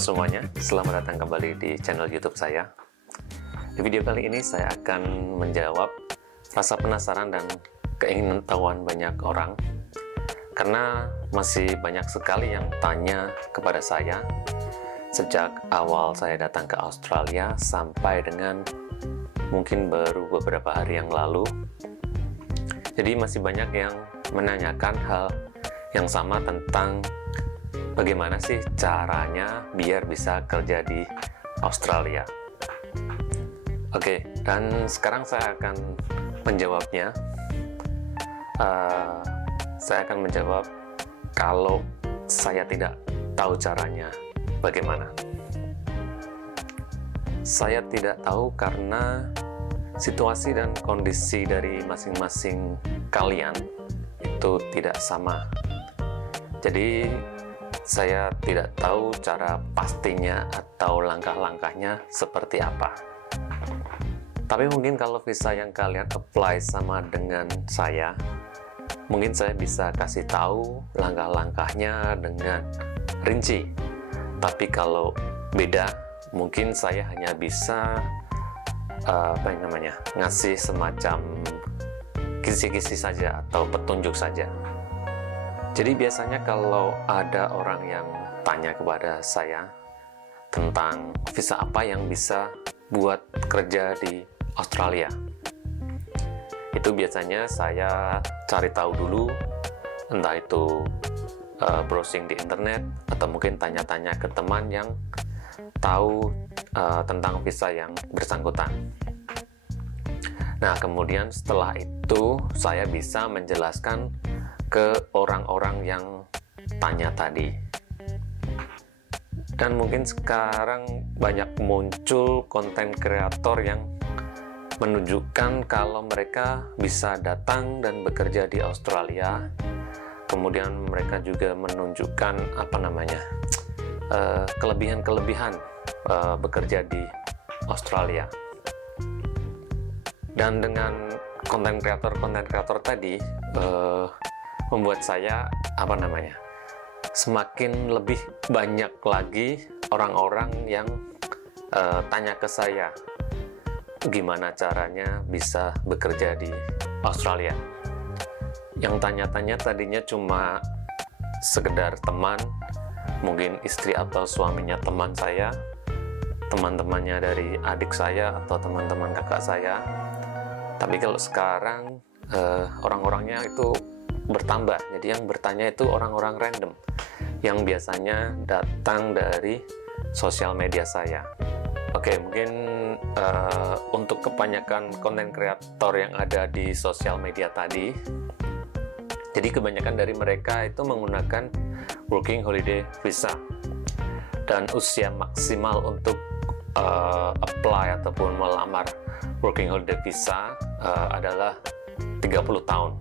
semuanya, selamat datang kembali di channel YouTube saya. Di video kali ini saya akan menjawab rasa penasaran dan keingintahuan banyak orang, karena masih banyak sekali yang tanya kepada saya sejak awal saya datang ke Australia sampai dengan mungkin baru beberapa hari yang lalu. Jadi masih banyak yang menanyakan hal yang sama tentang bagaimana sih caranya biar bisa kerja di Australia. Oke, dan sekarang saya akan menjawabnya. Saya akan menjawab kalau saya tidak tahu caranya bagaimana. Saya tidak tahu karena situasi dan kondisi dari masing-masing kalian itu tidak sama. Jadi saya tidak tahu cara pastinya atau langkah-langkahnya seperti apa. Tapi mungkin kalau visa yang kalian apply sama dengan saya, mungkin saya bisa kasih tahu langkah-langkahnya dengan rinci. Tapi kalau beda, mungkin saya hanya bisa ngasih semacam kisi-kisi saja atau petunjuk saja. Jadi biasanya kalau ada orang yang tanya kepada saya tentang visa apa yang bisa buat kerja di Australia, itu biasanya saya cari tahu dulu, entah itu browsing di internet atau mungkin tanya-tanya ke teman yang tahu tentang visa yang bersangkutan. Nah, kemudian setelah itu saya bisa menjelaskan ke orang-orang yang tanya tadi. Dan mungkin sekarang banyak muncul konten kreator yang menunjukkan kalau mereka bisa datang dan bekerja di Australia. Kemudian mereka juga menunjukkan kelebihan-kelebihan bekerja di Australia. Dan dengan konten kreator tadi membuat saya semakin lebih banyak lagi orang-orang yang tanya ke saya gimana caranya bisa bekerja di Australia. Yang tanya-tanya tadinya cuma sekedar teman, mungkin istri atau suaminya teman saya, teman-temannya dari adik saya atau teman-teman kakak saya. Tapi kalau sekarang orang-orangnya itu bertambah, jadi yang bertanya itu orang-orang random yang biasanya datang dari sosial media saya. Oke, mungkin untuk kebanyakan konten kreator yang ada di sosial media tadi, jadi kebanyakan dari mereka itu menggunakan working holiday visa, dan usia maksimal untuk apply ataupun melamar working holiday visa adalah 30 tahun.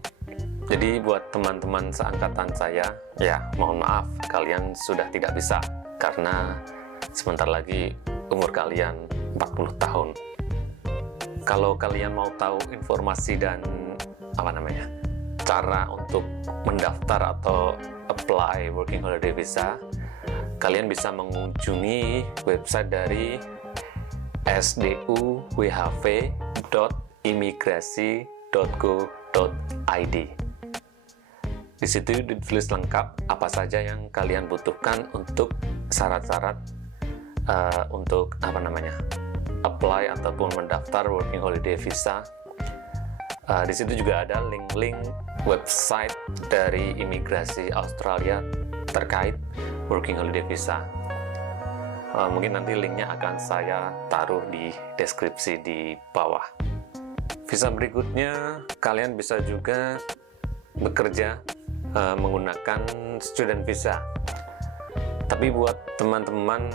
Jadi buat teman-teman seangkatan saya, ya mohon maaf, kalian sudah tidak bisa karena sebentar lagi umur kalian 40 tahun. Kalau kalian mau tahu informasi dan cara untuk mendaftar atau apply working holiday visa, kalian bisa mengunjungi website dari sduwhv.imigrasi.go.id. Di situ ditulis lengkap apa saja yang kalian butuhkan untuk syarat-syarat untuk apply ataupun mendaftar working holiday visa. Di situ juga ada link-link website dari imigrasi Australia terkait working holiday visa. Mungkin nanti linknya akan saya taruh di deskripsi di bawah. Visa berikutnya, kalian bisa juga bekerja menggunakan student visa. Tapi buat teman-teman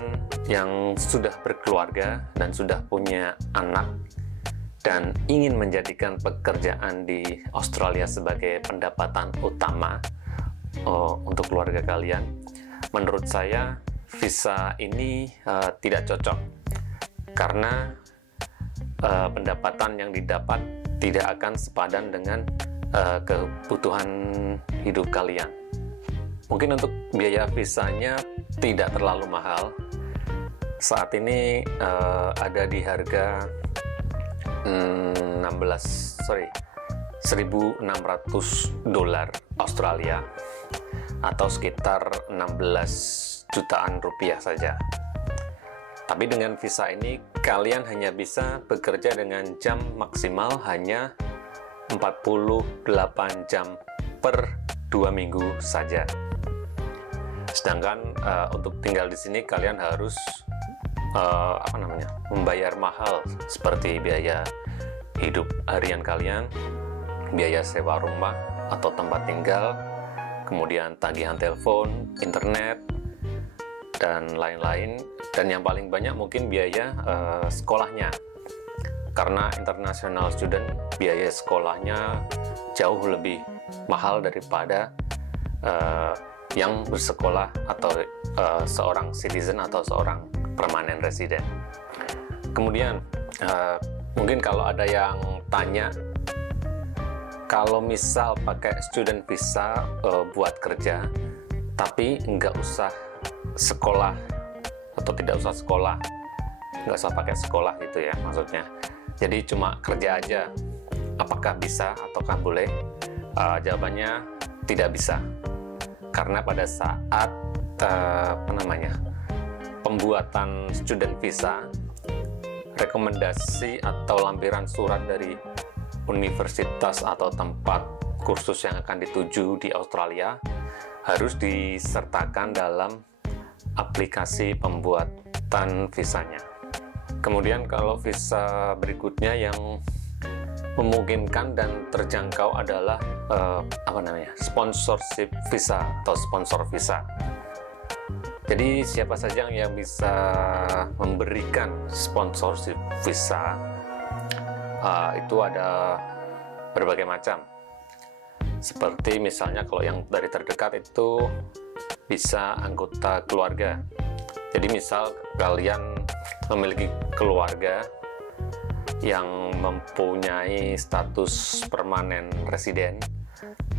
yang sudah berkeluarga dan sudah punya anak dan ingin menjadikan pekerjaan di Australia sebagai pendapatan utama untuk keluarga kalian, menurut saya visa ini tidak cocok karena pendapatan yang didapat tidak akan sepadan dengan kebutuhan hidup kalian. Mungkin untuk biaya visanya tidak terlalu mahal, saat ini ada di harga 1.600 dolar Australia atau sekitar 16 jutaan rupiah saja. Tapi dengan visa ini kalian hanya bisa bekerja dengan jam maksimal hanya 48 jam per 2 minggu saja. Sedangkan untuk tinggal di sini kalian harus membayar mahal seperti biaya hidup harian kalian, biaya sewa rumah atau tempat tinggal, kemudian tagihan telepon, internet, dan lain-lain. Dan yang paling banyak mungkin biaya sekolahnya, karena international student biaya sekolahnya jauh lebih mahal daripada yang bersekolah atau seorang citizen atau seorang permanent resident. Kemudian mungkin kalau ada yang tanya, kalau misal pakai student visa buat kerja tapi nggak usah sekolah atau tidak usah sekolah, nggak usah pakai sekolah gitu ya maksudnya, jadi cuma kerja aja, apakah bisa ataukah boleh? Jawabannya tidak bisa, karena pada saat pembuatan student visa, rekomendasi atau lampiran surat dari universitas atau tempat kursus yang akan dituju di Australia harus disertakan dalam aplikasi pembuatan visanya. Kemudian kalau visa berikutnya yang memungkinkan dan terjangkau adalah sponsorship visa atau sponsor visa. Jadi siapa saja yang bisa memberikan sponsorship visa, itu ada berbagai macam. Seperti misalnya kalau yang dari terdekat itu bisa anggota keluarga. Jadi misal kalian memiliki keluarga yang mempunyai status permanen residen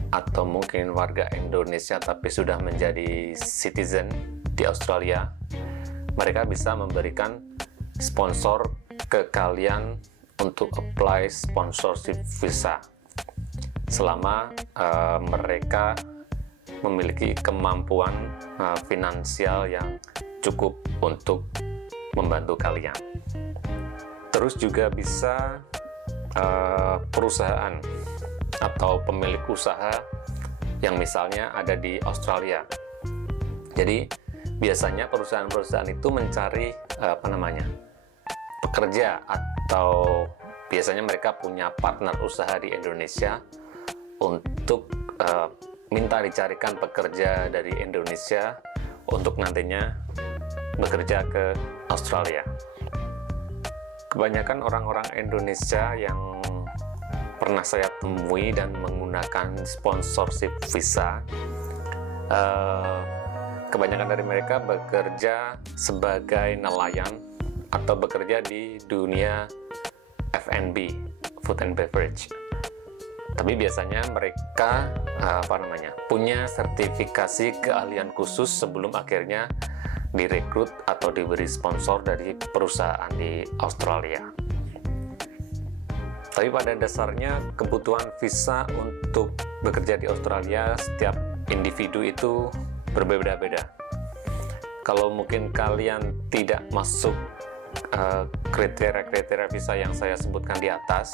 atau mungkin warga Indonesia tapi sudah menjadi citizen di Australia, mereka bisa memberikan sponsor ke kalian untuk apply sponsorship visa selama mereka memiliki kemampuan finansial yang cukup untuk membantu kalian. Terus juga bisa perusahaan atau pemilik usaha yang misalnya ada di Australia. Jadi biasanya perusahaan-perusahaan itu mencari pekerja, atau biasanya mereka punya partner usaha di Indonesia untuk minta dicarikan pekerja dari Indonesia untuk nantinya bekerja ke Australia. Kebanyakan orang-orang Indonesia yang pernah saya temui dan menggunakan sponsorship visa, kebanyakan dari mereka bekerja sebagai nelayan atau bekerja di dunia F&B, food and beverage. Tapi biasanya mereka punya sertifikasi keahlian khusus sebelum akhirnya direkrut atau diberi sponsor dari perusahaan di Australia. Tapi pada dasarnya kebutuhan visa untuk bekerja di Australia setiap individu itu berbeda-beda. Kalau mungkin kalian tidak masuk kriteria-kriteria visa yang saya sebutkan di atas,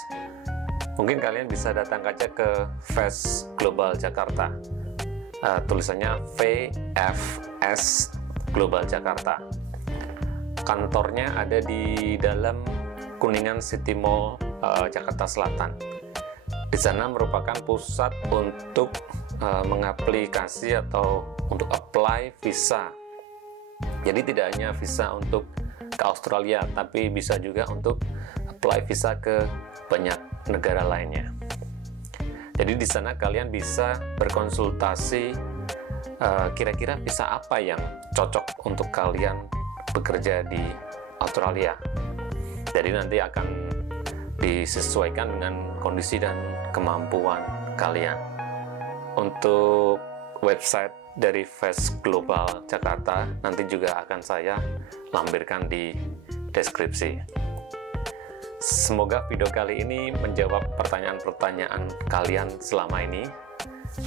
mungkin kalian bisa datang aja ke VES Global Jakarta. Tulisannya VFS Global Jakarta. Kantornya ada di dalam Kuningan City Mall, Jakarta Selatan. Di sana merupakan pusat untuk mengaplikasi atau untuk apply visa. Jadi tidak hanya visa untuk ke Australia, tapi bisa juga untuk apply visa ke banyak negara lainnya. Jadi di sana kalian bisa berkonsultasi kira-kira visa apa yang cocok untuk kalian bekerja di Australia. Jadi nanti akan disesuaikan dengan kondisi dan kemampuan kalian. Untuk website dari Fast Global Jakarta, nanti juga akan saya lampirkan di deskripsi. Semoga video kali ini menjawab pertanyaan-pertanyaan kalian selama ini.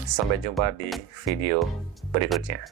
Sampai jumpa di video berikutnya.